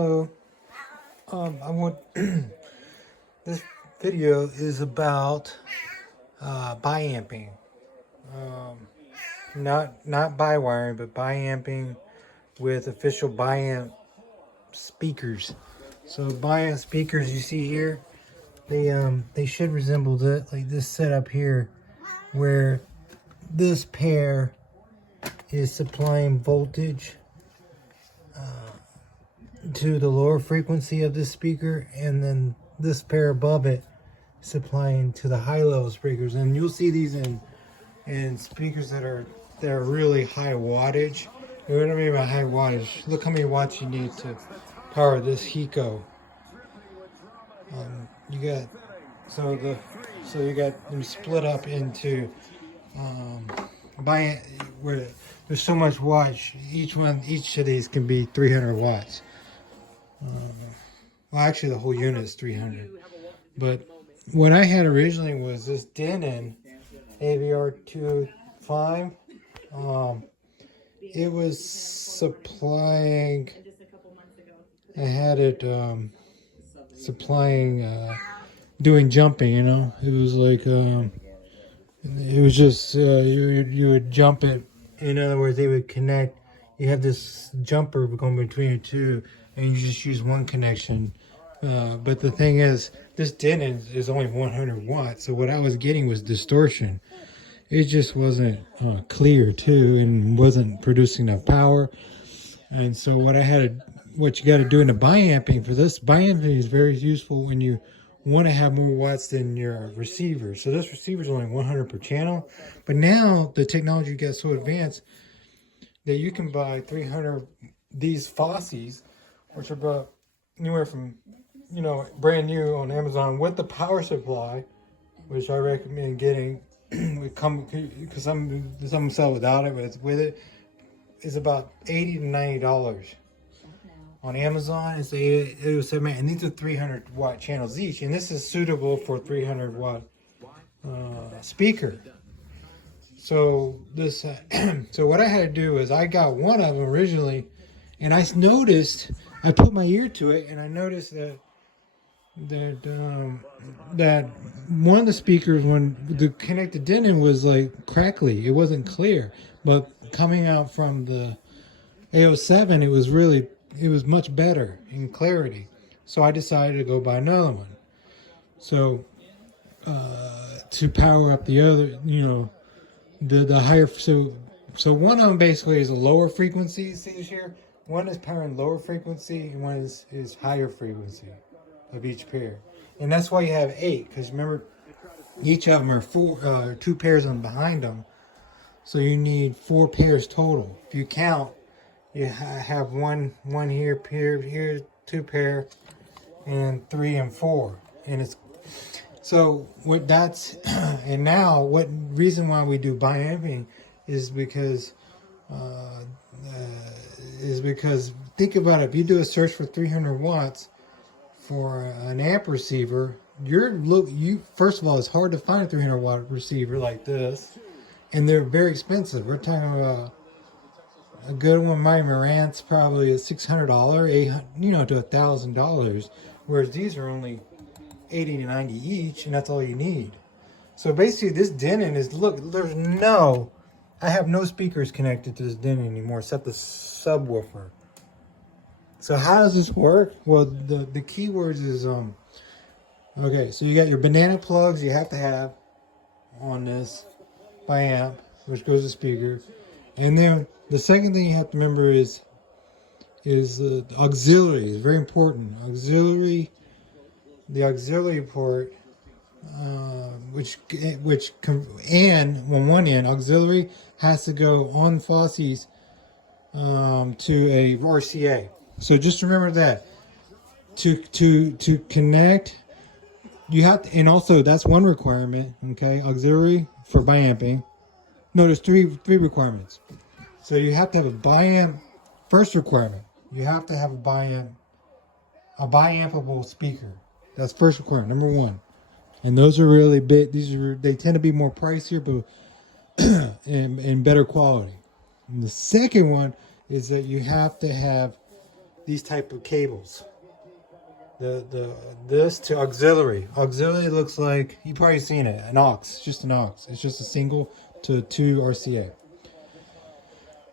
So, I want this video is about biamping. Not bi-wiring, but biamping with official biamp speakers. So biamp speakers you see here, they should resemble like this setup here, where this pair is supplying voltage to the lower frequency of this speaker, and then this pair above it supplying to the high level speakers. And you'll see these in speakers that are really high wattage. What I mean by high wattage, look how many watts you need to power this Heco. You got them split up into where there's so much watts. Each of these can be 300 watts. Well, actually, the whole unit is 300. But what I had originally was this Denon AvR-2805. It was supplying. I had it supplying, doing jumping. You know, it was like it was just you would jump it. In other words, they would connect. You have this jumper going between the two, and you just use one connection. But the thing is, this Denon is only 100 watts, so what I was getting was distortion. It just wasn't clear too, and wasn't producing enough power. And so what you got to do in the biamping for this, biamping is very useful when you want to have more watts than your receiver. So this receiver is only 100 per channel, but now the technology got so advanced that you can buy 300 these Fosis, which are about anywhere from, brand new on Amazon with the power supply, which I recommend getting. Because some sell without it, but with it is about $80 to $90 on Amazon. It's the A07 Max, and these are 300 watt channels each, and this is suitable for 300 watt speaker. So this, so what I had to do is I got one of them originally, and I noticed, I put my ear to it, and I noticed that one of the speakers, when the connected Denon, was like crackly. It wasn't clear, but coming out from the A07, it was much better in clarity. So I decided to go buy another one. So to power up the other, the higher, so one of them basically is a lower frequency. See here, one is powering lower frequency, and one is higher frequency of each pair. And that's why you have 8, because remember, each of them are 2 pairs on behind them, so you need 4 pairs total. If you count, you have one here, here 2 pair, and 3 and 4. And it's so what that's and now what reason why we do biamping is because think about it. If you do a search for 300 watts for an amp receiver, first of all, it's hard to find a 300 watt receiver like this, and they're very expensive. We're talking about a good one. My Marantz probably is $600, $800, to $1,000, whereas these are only 80 to 90 each, and that's all you need. So basically, this Denon is I have no speakers connected to this Denon anymore except the subwoofer. So how does this work? Well, the keywords is okay. So you got your banana plugs you have to have on this biamp, which goes to speaker, and then the second thing you have to remember is the auxiliary. Is very important. The auxiliary port, and on one end, auxiliary has to go on Fosis to a RCA. So just remember that to connect, you have to, and also that's one requirement. Okay, auxiliary for biamping. No, there's three requirements. So you have to have a biamp. First requirement, you have to have a biampable speaker. That's first requirement, number 1. And those are really big. They tend to be more pricier, but and better quality. And the second one is that you have to have these type of cables. This to auxiliary. Auxiliary looks like, you've probably seen it, an aux, just an aux. It's just a single to 2 RCA.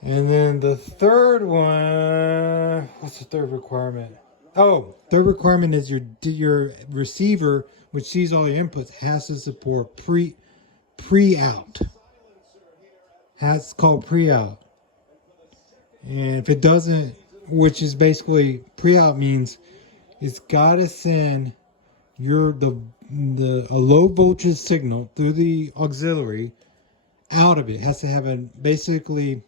And then the third one, what's the third requirement? Oh, third requirement is your receiver, which sees all your inputs, has to support Preout. It's called Preout. And if it doesn't, which is basically, Preout means it's got to send a low voltage signal through the auxiliary out of it. It has to have a basically.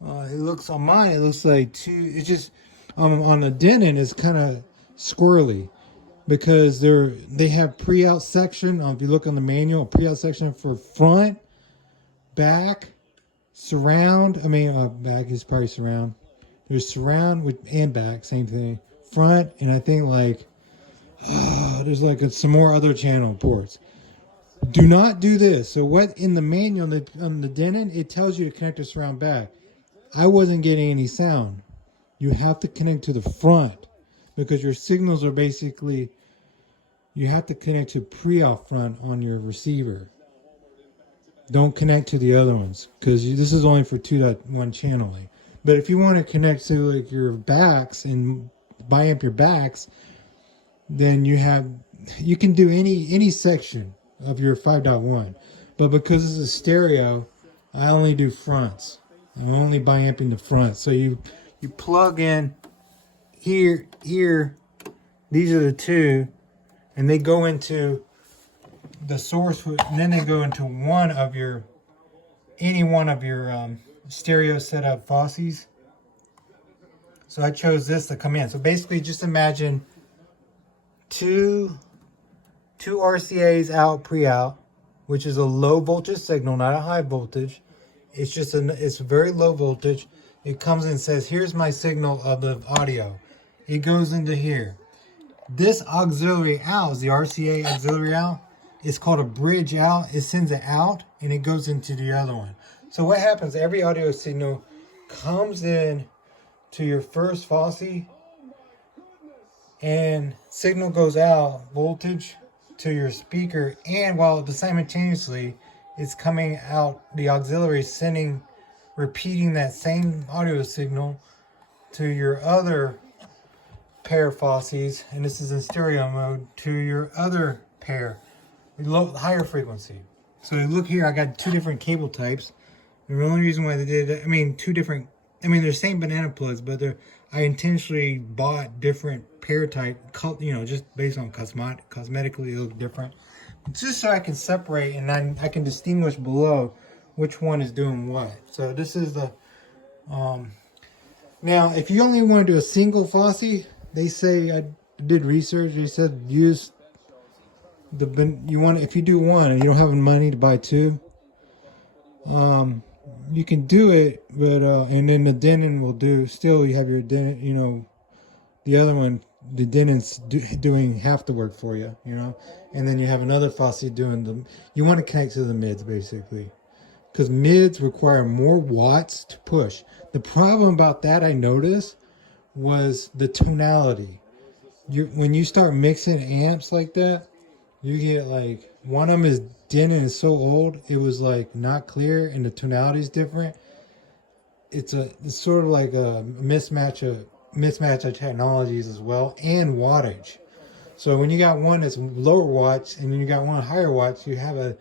It looks on mine. It looks like it's just on the Denon is kind of squirrely because they have Preout section. If you look on the manual, Preout section for front, back, surround. I mean, back is probably surround. There's surround and back, same thing. Front, and I think like there's like some more other channel ports. Do not do this. So what in the manual on the Denon, it tells you to connect to surround back. I wasn't getting any sound. You have to connect to the front because your signals are basically, you have to connect to Preout front on your receiver. Don't connect to the other ones because this is only for 2.1 channeling. But if you want to connect to like your backs and biamp your backs, then you can do any section of your 5.1. But because this is stereo, I only do fronts. I'm only biamping the front. So you plug in here, these are the two, and they go into the source, and then they go into any one of your stereo setup Fosis. So I chose this to come in. So basically just imagine two RCAs out Preout, which is a low voltage signal, not a high voltage. It's just it's very low voltage. It comes in and says, here's my signal of the audio. It goes into here. This auxiliary out is the RCA auxiliary out. It's called a bridge out. It sends it out and it goes into the other one. So what happens, every audio signal comes in to your first Fosi and signal goes out, voltage to your speaker, and while simultaneously it's coming out, the auxiliary repeating that same audio signal to your other pair of Fosis, and this is in stereo mode, to your other pair, higher frequency. So look here, I got two different cable types. The only reason why they did that, they're the same banana plugs, but I intentionally bought different pair type, just based on cosmetically it look different. Just so I can separate and I can distinguish below which one is doing what. So this is the, now if you only want to do a single Fosi, they say, I did research, they said use if you do one and you don't have money to buy two, you can do it, but and then the Denon will do, still you have your Denon, the other one, the Denon's doing half the work for you, and then you have another Fosi doing you want to connect to the mids basically, because mids require more watts to push. The problem about that I noticed was the tonality. When you start mixing amps like that, you get like, one of them is Denon is so old, it was like not clear and the tonality is different. It's sort of like a mismatch of technologies as well, and wattage. So when you got one that's lower watts and then you got one higher watts, you have a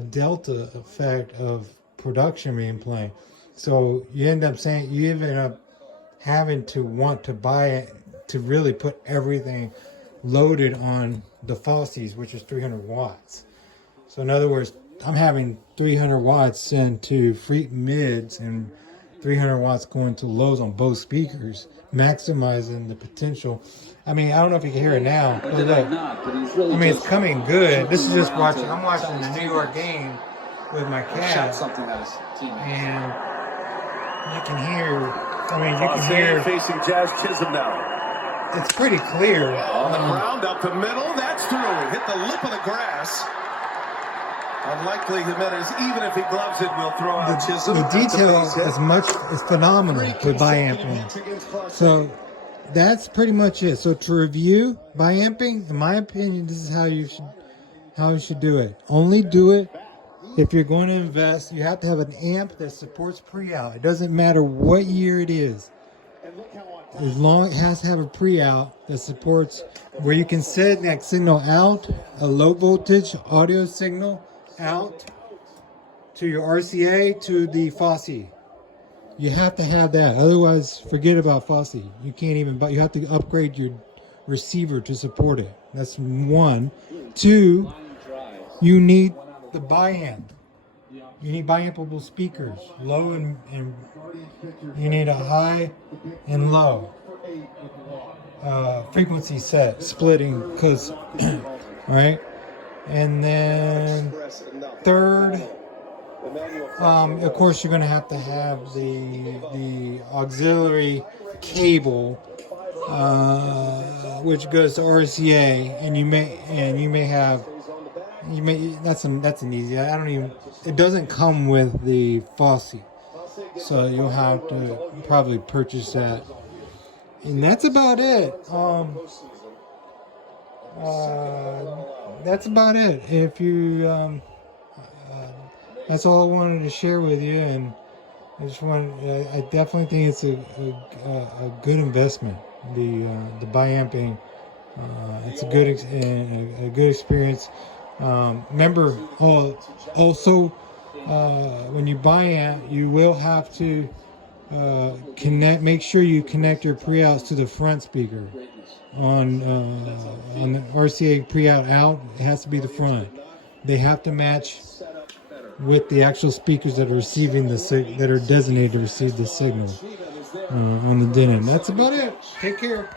delta effect of production being playing. So you end up having to want to buy it to really put everything loaded on the Fosis, which is 300 watts. So in other words, I'm having 300 watts sent to free mids and 300 watts going to lows on both speakers, maximizing the potential. I don't know if you can hear it now. Look, it's coming good. This is just watching. I'm watching the New York game with my cat, and you can hear. You can hear. Facing Jazz Chisholm now. It's pretty clear. On the ground, up the middle, that's through. Hit the lip of the grass. Unlikely Jimenez, even if he gloves it, will throw out Chisholm. The detail is phenomenal with biamping. So that's pretty much it. So to review bi-amping, in my opinion, this is how you should do it. Only do it if you're going to invest. You have to have an amp that supports pre-out. It doesn't matter what year it is. As long as it has to have a pre-out that supports where you can send that signal out, a low voltage audio signal out to your RCA to the Fosis. You have to have that. Otherwise, forget about Fosis. You can't even, but you have to upgrade your receiver to support it. That's one. Two, you need the bi-amp. You need bi-ampable speakers, low and you need a high and low frequency set splitting, because all right. And then third, of course, you're going to have the auxiliary cable, which goes to RCA, and you may have. That's an easy. I don't even. It doesn't come with the Fosis, so you'll have to probably purchase that. And that's about it. That's about it. If you, that's all I wanted to share with you, and I definitely think it's a good investment. The bi-amping, it's a good experience. Remember, also, when you buy amp, you will have to make sure you connect your pre-outs to the front speaker. On the RCA pre-out out, it has to be the front. They have to match with the actual speakers that are receiving that are designated to receive the signal on the Denon. That's about it. Take care.